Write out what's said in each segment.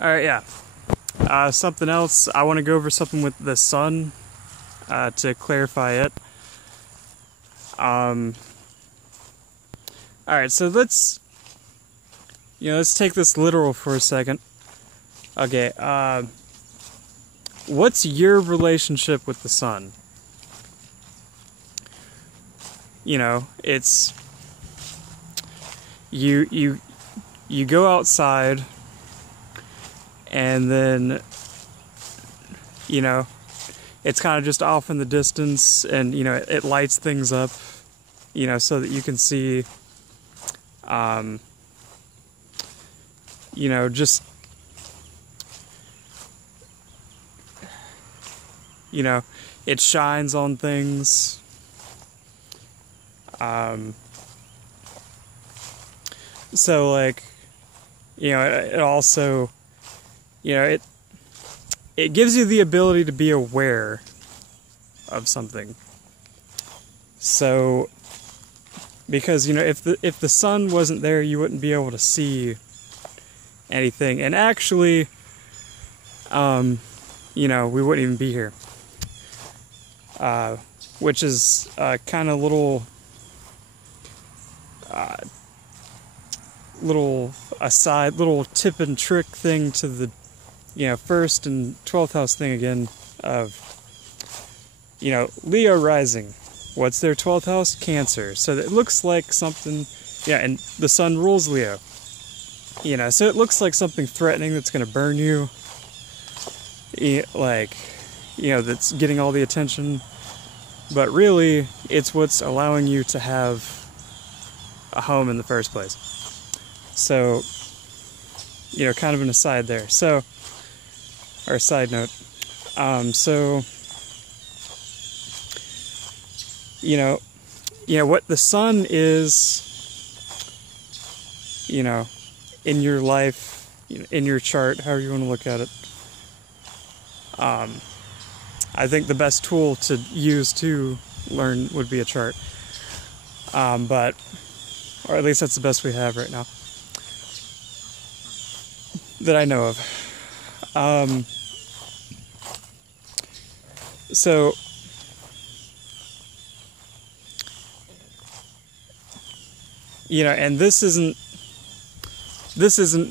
Alright, yeah. Something else, I want to go over something with the sun to clarify it. Alright, so let's take this literal for a second. Okay, what's your relationship with the sun? It's you go outside, and then it's kind of just off in the distance, and it lights things up, so that you can see just it shines on things. So like, it also, it gives you the ability to be aware of something. So, because, if the sun wasn't there, you wouldn't be able to see anything. And actually, we wouldn't even be here. Which is kind of little aside, little tip and trick thing to the, first and 12th house thing again of, Leo rising. What's their 12th house? Cancer. So it looks like something, and the sun rules Leo. So it looks like something threatening that's going to burn you. That's getting all the attention. But really, it's what's allowing you to have a home in the first place. So, kind of an aside there. So, or a side note. What the sun is, in your life, in your chart, however you want to look at it. I think the best tool to use to learn would be a chart. Or at least that's the best we have right now, that I know of. So, and this isn't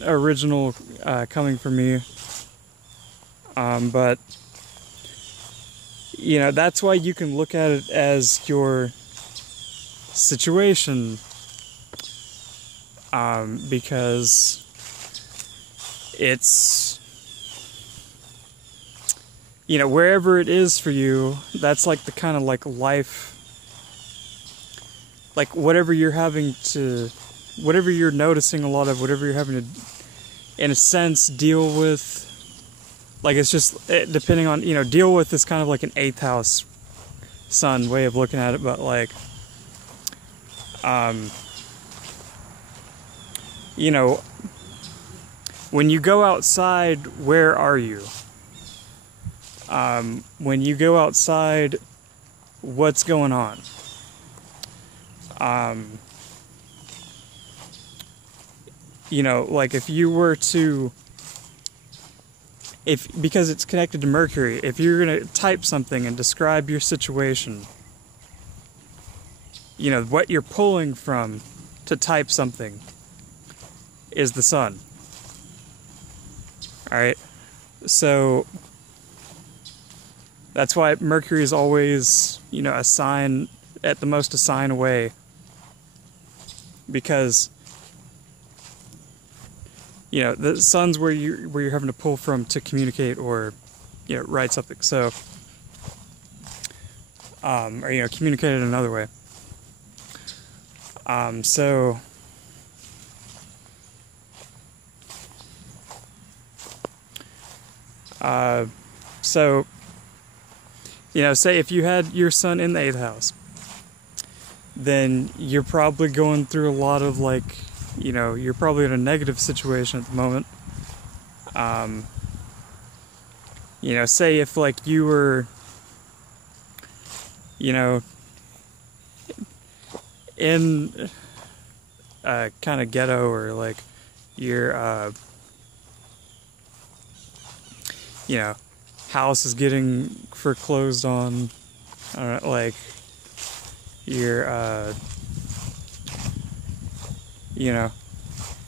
original coming from me, but that's why you can look at it as your situation, because it's, wherever it is for you, that's like the kind of like life, like whatever you're noticing a lot of, whatever you're having to, in a sense, deal with. Like, it's just, depending on, deal with is kind of like an 8th house sun way of looking at it, but like, when you go outside, where are you? When you go outside, what's going on? Like if you were to, because it's connected to Mercury, if you're going to type something and describe your situation, what you're pulling from to type something is the sun. Alright? So, that's why Mercury is always, a sign, at the most a sign away. Because the sun's where you're having to pull from to communicate or, write something. So, or communicate it another way. So say if you had your sun in the 8th house, then you're probably going through a lot of like, you're probably in a negative situation at the moment. Say if like you were, in a kind of ghetto, or like you're, you know, house is getting foreclosed on, like, your, you know,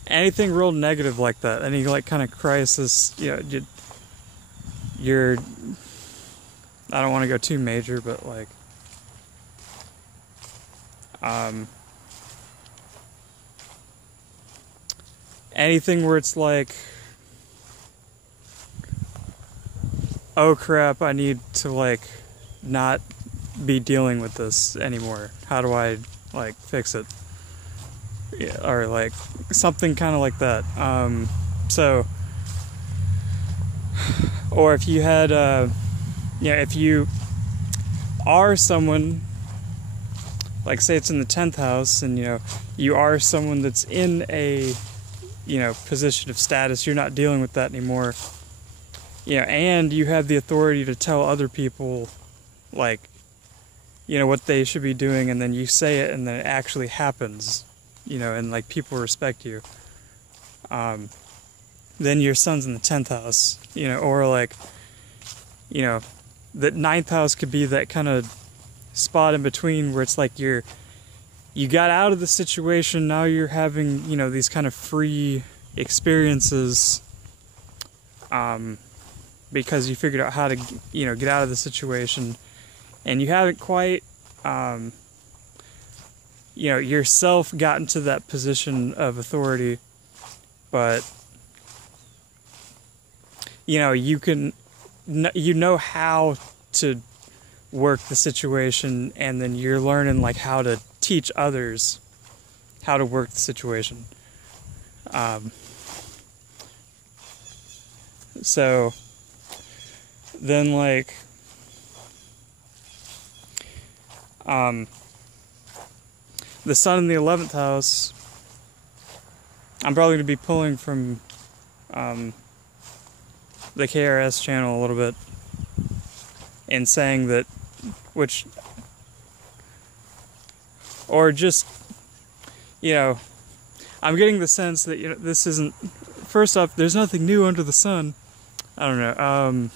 anything real negative like that, any, like, kind of crisis, you know, you're, I don't want to go too major, but, like, anything where it's like, oh crap, I need to, like, not be dealing with this anymore. How do I, like, fix it? Yeah, or, like, something kind of like that. So, or if you had, you know, if you are someone, like, say it's in the 10th house, and, you know, you are someone that's in a, you know, position of status, you're not dealing with that anymore, you know, and you have the authority to tell other people, like, you know, what they should be doing, and then you say it, and then it actually happens, you know, and, like, people respect you, then your sun's in the 10th house, you know, or, like, you know, the 9th house could be that kind of spot in between where it's like you got out of the situation, now you're having, you know, these kind of free experiences, because you figured out how to, you know, get out of the situation, and you haven't quite, you know, yourself gotten to that position of authority, but, you know, you know how to work the situation, and then you're learning, like, how to teach others how to work the situation. So then, like, the sun in the 11th house, I'm probably going to be pulling from the KRS channel a little bit and saying that, which, or just, you know, I'm getting the sense that, you know, this isn't, first off, there's nothing new under the sun. I don't know,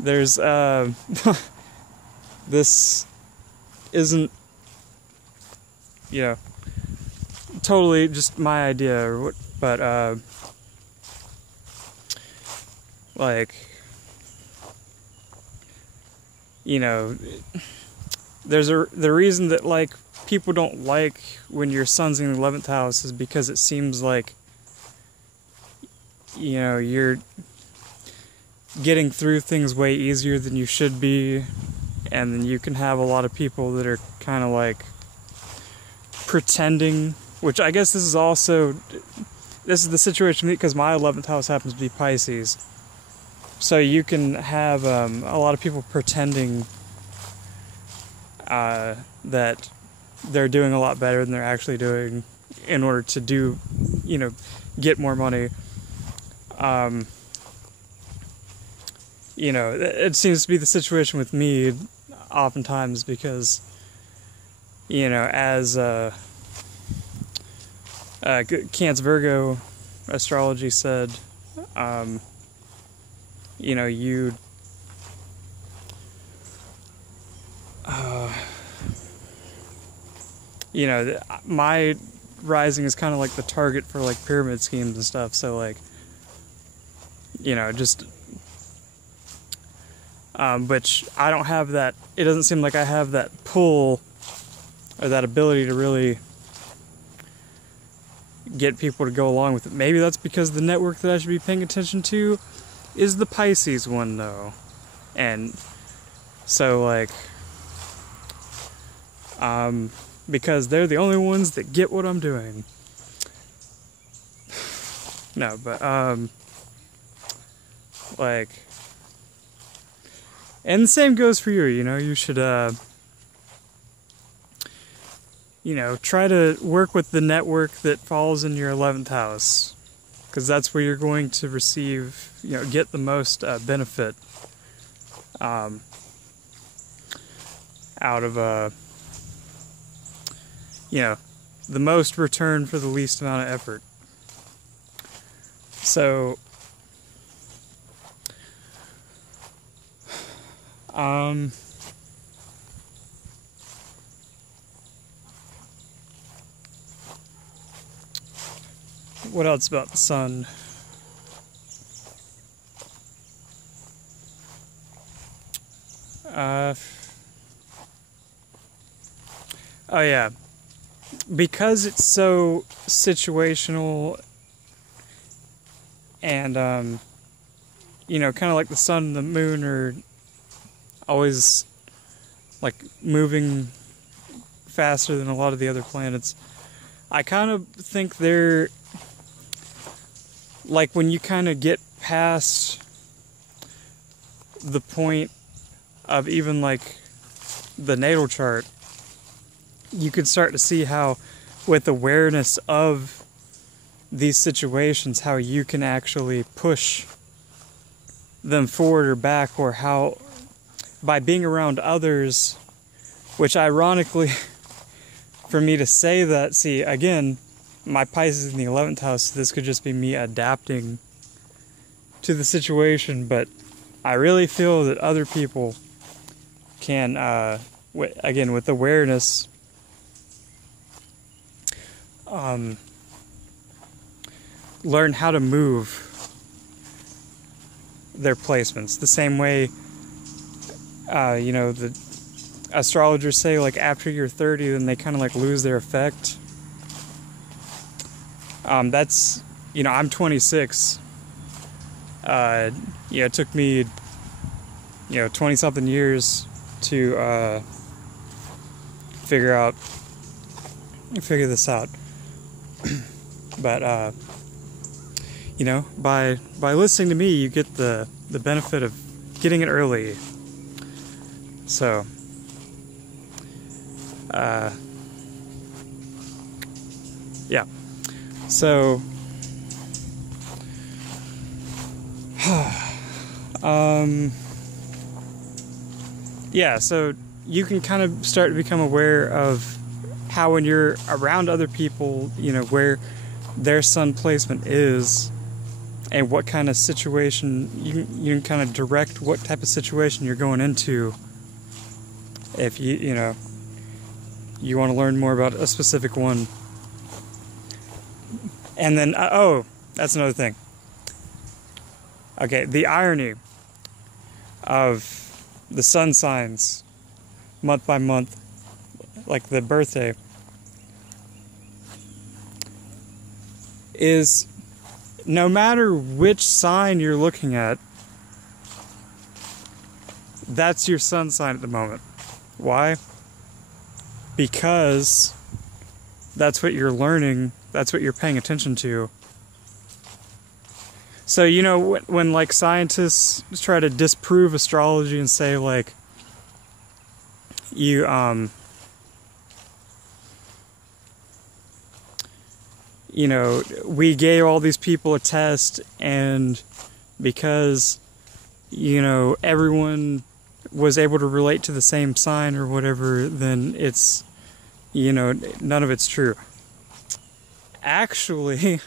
there's, this isn't, you know, totally just my idea, or what, but, like, you know, there's the reason that, like, people don't like when your sun's in the 11th house is because it seems like, you know, you're getting through things way easier than you should be, and then you can have a lot of people that are kind of, like, pretending, which I guess this is the situation because my 11th house happens to be Pisces. So you can have a lot of people pretending that they're doing a lot better than they're actually doing in order to do, you know, get more money. You know, it seems to be the situation with me oftentimes because, you know, as Cancer Virgo astrology said, you know, you know, my rising is kind of like the target for, like, pyramid schemes and stuff, so, like, you know, just, which I don't have that, it doesn't seem like I have that pull or that ability to really get people to go along with it. Maybe that's because the network that I should be paying attention to is the Pisces one, though. And so, like, because they're the only ones that get what I'm doing. No, but, like, and the same goes for you, you know, you should, you know, try to work with the network that falls in your 11th house, because that's where you're going to receive, you know, get the most benefit out of, you know, the most return for the least amount of effort. So, what else about the sun? Oh yeah, because it's so situational and you know, kind of like the sun and the moon are always like moving faster than a lot of the other planets. I kind of think they're like, when you kind of get past the point of even like the natal chart, you can start to see how, with awareness of these situations, how you can actually push them forward or back, or how by being around others, which ironically for me to say that, see, again, my Pisces in the 11th house, so this could just be me adapting to the situation, but I really feel that other people can, again, with awareness, learn how to move their placements the same way, you know, the astrologers say, like, after you're 30, then they kind of like lose their effect. That's, you know, I'm 26. Yeah, it took me, you know, 20 something years to figure this out. But you know, by listening to me, you get the benefit of getting it early. So yeah. So yeah, so you can kind of start to become aware of how, when you're around other people, you know, where their sun placement is and what kind of situation you can kind of direct what type of situation you're going into. If you know, you want to learn more about a specific one. And then, oh, that's another thing. Okay, the irony of the sun signs month by month, like the birthday, is no matter which sign you're looking at, that's your sun sign at the moment. Why? Because that's what you're learning, that's what you're paying attention to. So, you know, when like scientists try to disprove astrology and say, like, you know, we gave all these people a test, and because, you know, everyone was able to relate to the same sign or whatever, then it's, you know, none of it's true. Actually,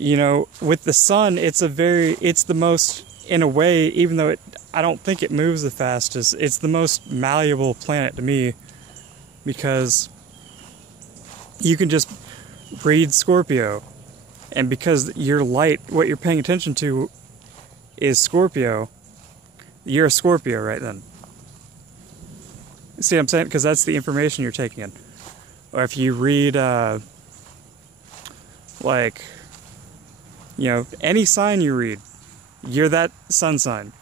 you know, with the sun, it's the most, in a way, even though I don't think it moves the fastest, it's the most malleable planet to me, because you can just read Scorpio, and because your light, what you're paying attention to is Scorpio, you're a Scorpio right then. See what I'm saying? Because that's the information you're taking in. Or if you read, like, you know, any sign you read, you're that sun sign.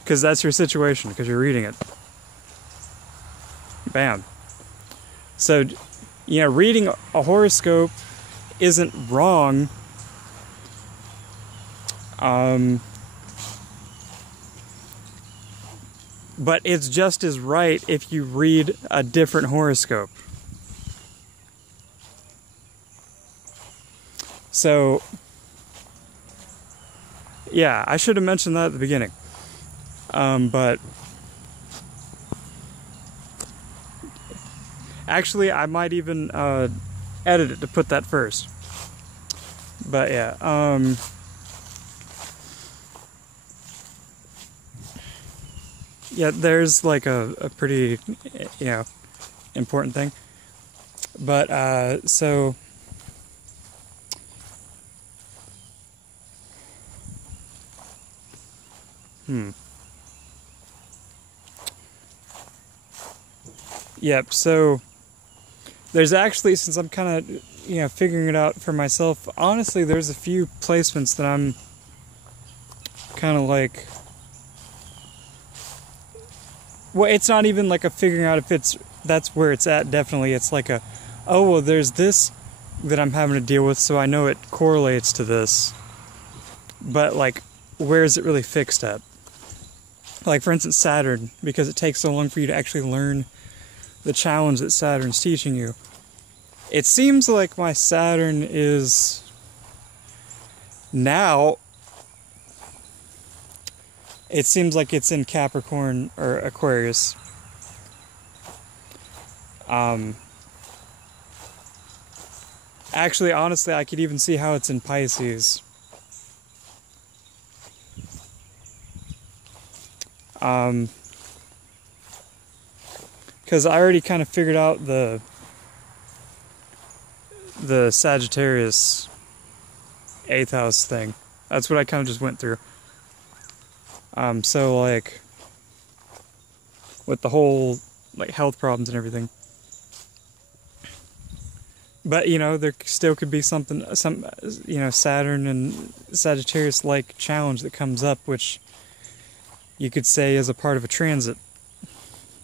Because that's your situation, because you're reading it. Bam. So, you know, reading a horoscope isn't wrong. But it's just as right if you read a different horoscope. So, yeah, I should have mentioned that at the beginning. But Actually, I might even edit it to put that first. But yeah, yeah, there's like a pretty, you know, important thing. But so yep, so there's actually, since I'm kind of, you know, figuring it out for myself, honestly, there's a few placements that I'm kind of like, well, it's not even like a figuring out if that's where it's at, definitely. It's like a, oh, well, there's this that I'm having to deal with, so I know it correlates to this. But, like, where is it really fixed at? Like, for instance, Saturn, because it takes so long for you to actually learn the challenge that Saturn's teaching you. It seems like my Saturn is now, it seems like it's in Capricorn or Aquarius. Actually, honestly, I could even see how it's in Pisces. Because I already kind of figured out the Sagittarius 8th house thing. That's what I kind of just went through. So like with the whole like health problems and everything. But you know, there still could be some you know, Saturn and Sagittarius like challenge that comes up, which you could say is a part of a transit.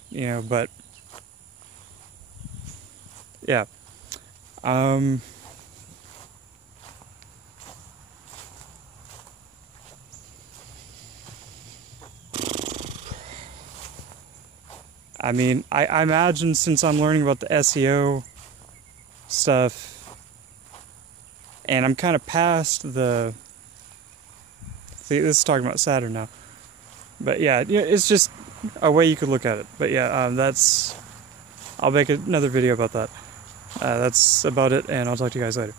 You know, but yeah. I mean, I imagine since I'm learning about the SEO stuff, and I'm kind of past the... See, this is talking about Saturn now. But yeah, it's just a way you could look at it. But yeah, I'll make another video about that. That's about it, and I'll talk to you guys later.